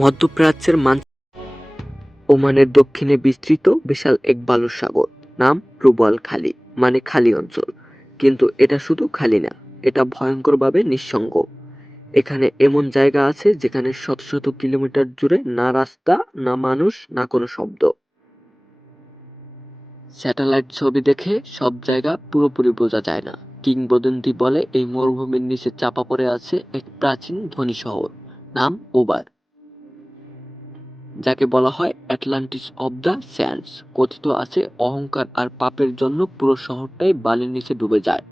মধ্যপ্রাচ্যের ওমানের দক্ষিণে বিস্তৃত বিশাল এক বালুর সাগর, নাম রুব আল খালি, মানে খালি অঞ্চল। কিন্তু এটা শুধু খালি না, এটা ভয়ঙ্করভাবে নিঃসঙ্গ। এখানে এমন জায়গা আছে যেখানে শত শত কিলোমিটার জুড়ে না রাস্তা, না মানুষ, না কোনো শব্দ। স্যাটেলাইট ছবি দেখে সব জায়গা পুরোপুরি বোঝা যায় না। কিংবদন্তি বলে এই মরুভূমির নিচে চাপা পড়ে আছে এক প্রাচীন ধনী শহর, নাম ওবার, যাকে বলা হয় অ্যাটলান্টিস অব দ্য স্যান্ডস। কথিত আছে অহংকার আর পাপের জন্য পুরো শহরটাই বালির নিচে ডুবে যায়।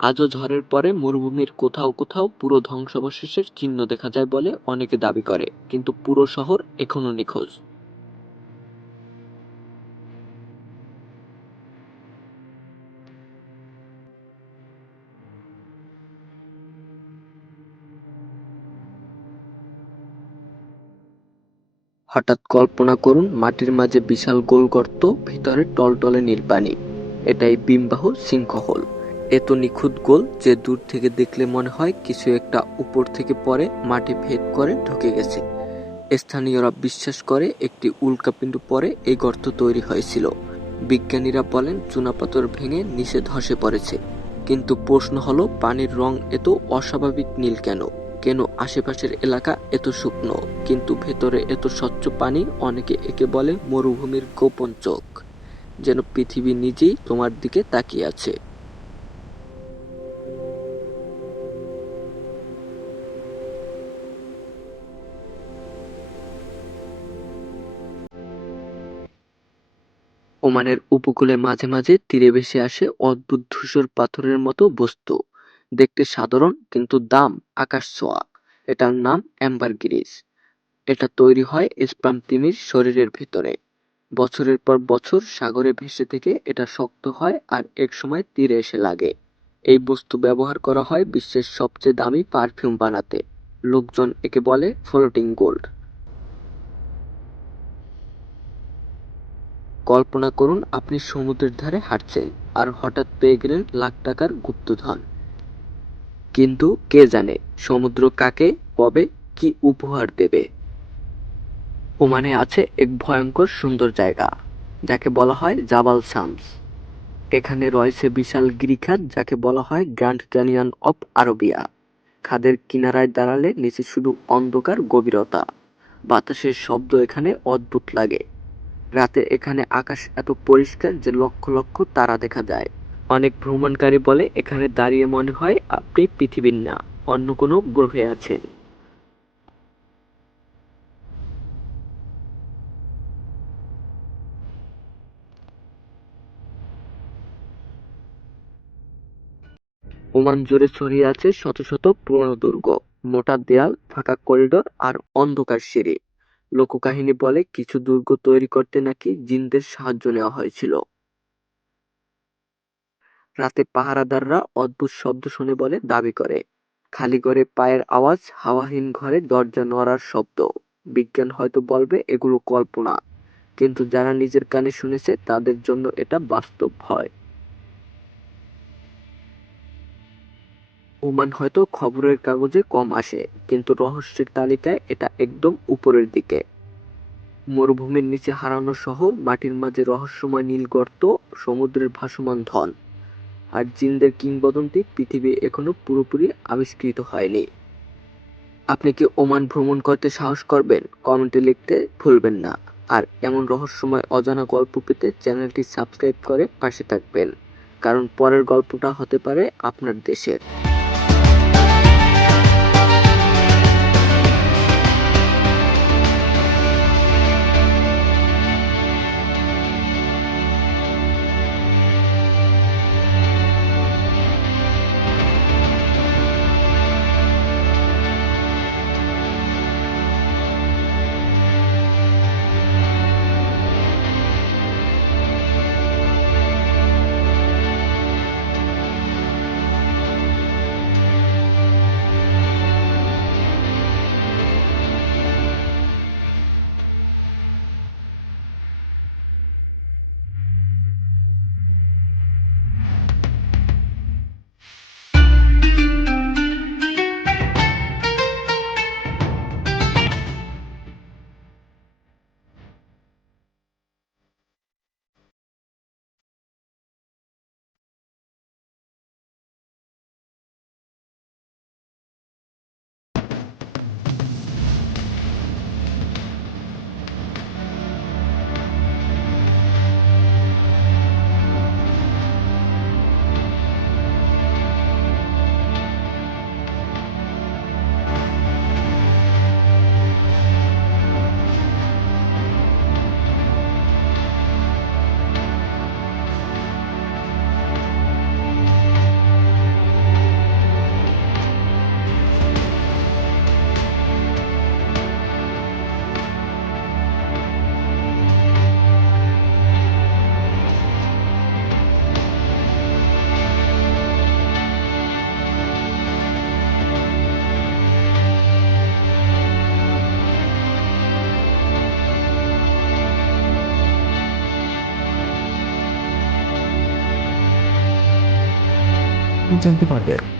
আজও ঝড়ের পরে মরুভূমির কোথাও কোথাও পুরো ধ্বংসাবশেষের চিহ্ন দেখা যায় বলে অনেকে দাবি করে, কিন্তু পুরো শহর এখনো নিখোঁজ। হঠাৎ কল্পনা করুন মাটির মাঝে বিশাল গোল গর্ত, ভিতরে টলটলে নীল পানি। এটাই বিমবাহ সিংহহোল। এত নিখুঁত গোল যে দূর থেকে দেখলে মনে হয় কিছু একটা উপর থেকে পড়ে মাটি ভেদ করে ঢুকে গেছে। স্থানীয়রা বিশ্বাস করে একটি উল্কাপিণ্ড পরে এই গর্ত তৈরি হয়েছিল। বিজ্ঞানীরা বলেন চুনাপাথর ভেঙে নিচে ধসে পড়েছে। কিন্তু প্রশ্ন হলো পানির রং এত অস্বাভাবিক নীল কেন? কেন আশেপাশের এলাকা এত শুকনো কিন্তু ভেতরে এত স্বচ্ছ পানি? অনেকে একে বলে মরুভূমির গোপন চোখ, যেন পৃথিবী নিজেই তোমার দিকে তাকিয়ে আছে। ওমানের উপকূলে মাঝে মাঝে তীরে ভেসে আসে অদ্ভুত ধূসর পাথরের মতো বস্তু। দেখতে সাধারণ কিন্তু দাম আকাশ ছোঁয়া। এটার নাম অ্যাম্বারগিরিস। এটা তৈরি হয় স্পার্ম তিমির শরীরের ভিতরে। বছরের পর বছর সাগরে ভেসে থেকে এটা শক্ত হয় আর একসময় তীরে এসে লাগে। এই বস্তু ব্যবহার করা হয় বিশ্বের সবচেয়ে দামি পারফিউম বানাতে। লোকজন একে বলে ফ্লোটিং গোল্ড। কল্পনা করুন আপনি সমুদ্রের ধারে হাঁটছেন আর হঠাৎ পেয়ে গেলেন লাখ টাকার গুপ্তধন। কিন্তু কে জানে সমুদ্র কাকে, কবে, কি উপহার দেবে। ওমানে আছে এক ভয়ঙ্কর সুন্দর জায়গা, যাকে বলা হয় জাবাল শামস। এখানে রয়েছে বিশাল গিরিখাত, যাকে বলা হয় গ্র্যান্ড ক্যানিয়ন অফ আরবিয়া। খাদের কিনারায় দাঁড়ালে নিচে শুধু অন্ধকার গভীরতা। বাতাসের শব্দ এখানে অদ্ভুত লাগে। রাতে এখানে আকাশ এত পরিষ্কার যে লক্ষ লক্ষ তারা দেখা যায়। অনেক ভ্রমণকারী বলে এখানে দাঁড়িয়ে মনে হয় আপনি পৃথিবীর না, অন্য কোনো গ্রহে আছেন। ওমান জুড়ে ছড়িয়ে আছে শত শত পুরনো দুর্গ, মোটা দেয়াল, ফাঁকা করিডোর আর অন্ধকার সিঁড়ি। লোককাহিনী বলে কিছু দুর্গ তৈরি করতে নাকি জিনদের সাহায্য নেওয়া হয়েছিল। রাতে পাহারাদাররা অদ্ভুত শব্দ শুনে বলে দাবি করে। খালি ঘরে পায়ের আওয়াজ, হাওয়াহীন ঘরে দরজা নড়ার শব্দ। বিজ্ঞান হয়তো বলবে এগুলো কল্পনা, কিন্তু যারা নিজের কানে শুনেছে তাদের জন্য এটা বাস্তব ভয়। ওমান হয়তো খবরের কাগজে কম আসে, কিন্তু রহস্যের তালিকায় এটা একদম উপরের দিকে। মরুভূমির নিচে হারানো শহর, মাটির মাঝে রহস্যময় নীল গর্ত, সমুদ্রের ভাসমান ধন আর জিনদের কিংবদন্তি পৃথিবী এখনো পুরোপুরি আবিষ্কৃত হয়নি। আপনি কি ওমান ভ্রমণ করতে সাহস করবেন? কমেন্টে লিখতে ভুলবেন না। আর এমন রহস্যময় অজানা গল্প পেতে চ্যানেলটি সাবস্ক্রাইব করে পাশে থাকবেন, কারণ পরের গল্পটা হতে পারে আপনার দেশের। জানতে পারবেন।